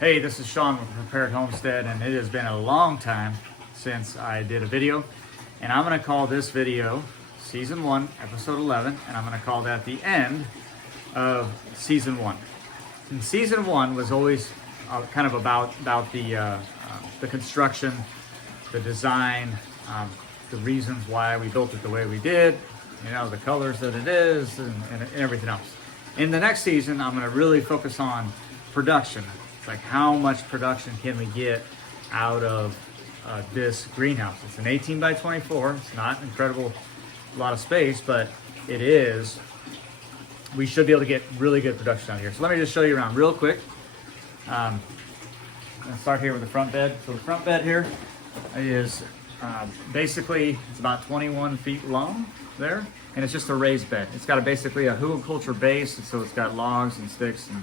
Hey, this is Sean with Prepared Homestead, and it has been a long time since I did a video, and I'm going to call this video Season 1, Episode 11, and I'm going to call that the end of Season 1. And Season 1 was always kind of about the construction, the design, the reasons why we built it the way we did, you know, the colors that it is, and everything else. In the next season, I'm going to really focus on production. Like, how much production can we get out of this greenhouse? It's an 18 by 24. It's not incredible, a lot of space, but it is. We should be able to get really good production out here. So let me just show you around real quick. I'm gonna start here with the front bed. So the front bed here is basically, it's about 21 feet long there, and it's just a raised bed. It's got basically a hugelkultur base, so it's got logs and sticks and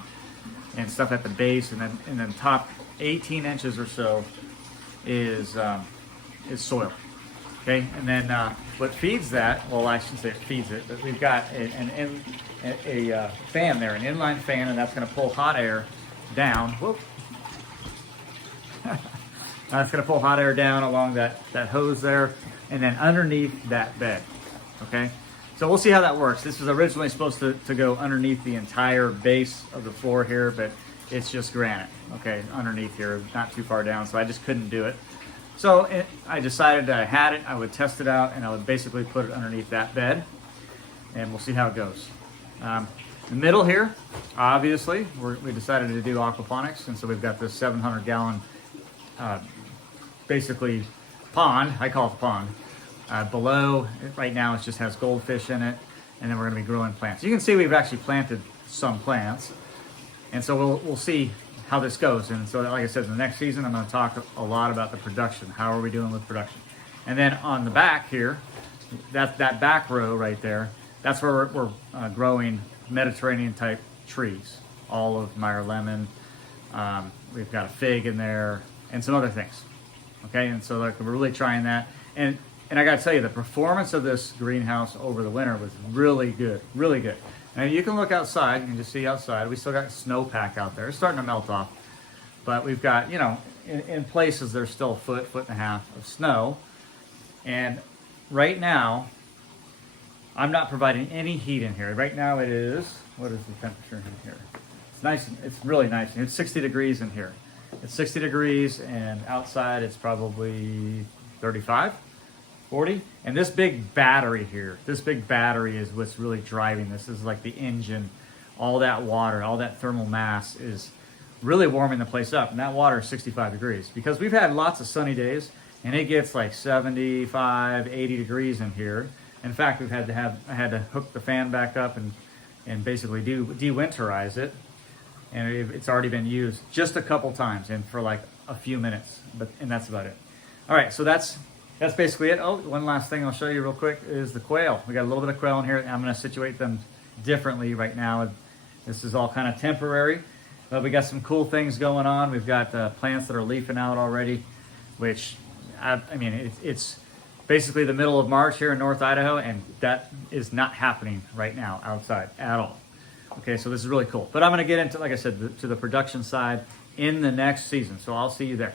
stuff at the base, and then top 18 inches or so is soil. Okay, and then what feeds that? Well, I shouldn't say it feeds it, but we've got a fan there, an inline fan, and that's going to pull hot air down. Whoop. That's going to pull hot air down along that hose there, and then underneath that bed. Okay. So we'll see how that works. This was originally supposed to go underneath the entire base of the floor here, but it's just granite, okay, underneath here, not too far down, so I just couldn't do it. So I decided that I had it, I would test it out, and I would basically put it underneath that bed, and we'll see how it goes. The middle here, obviously, we decided to do aquaponics, and so we've got this 700-gallon, basically, pond. I call it the pond. Below, right now, it just has goldfish in it, and then we're going to be growing plants. You can see we've actually planted some plants, and so we'll see how this goes. And so, like I said, in the next season, I'm going to talk a lot about the production. How are we doing with production? And then on the back here, that back row right there, that's where we're growing Mediterranean-type trees. Olive, Meyer lemon, we've got a fig in there, and some other things. Okay, and so like, we're really trying that. And I got to tell you, the performance of this greenhouse over the winter was really good, really good. And you can look outside, you can just see outside. We still got snowpack out there. It's starting to melt off. But we've got, you know, in places there's still a foot and a half of snow. And right now, I'm not providing any heat in here. Right now it is, what is the temperature in here? It's nice, it's really nice. It's 60 degrees in here. It's 60 degrees, and outside it's probably 35. 40, and this big battery here, this big battery is what's really driving this. This is like the engine. All that water, all that thermal mass is really warming the place up, and that water is 65 degrees because we've had lots of sunny days, and it gets like 75, 80 degrees in here. In fact, I had to hook the fan back up and basically de-winterize it, and it's already been used just a couple times and for like a few minutes, and that's about it. All right, so that's basically it. Oh, one last thing I'll show you real quick is the quail. We got a little bit of quail in here. I'm going to situate them differently right now. This is all kind of temporary, but we got some cool things going on. We've got plants that are leafing out already, which, I mean, it's basically the middle of March here in North Idaho, and that is not happening right now outside at all. Okay, so this is really cool. But I'm going to get into, like I said, to the production side in the next season, so I'll see you there.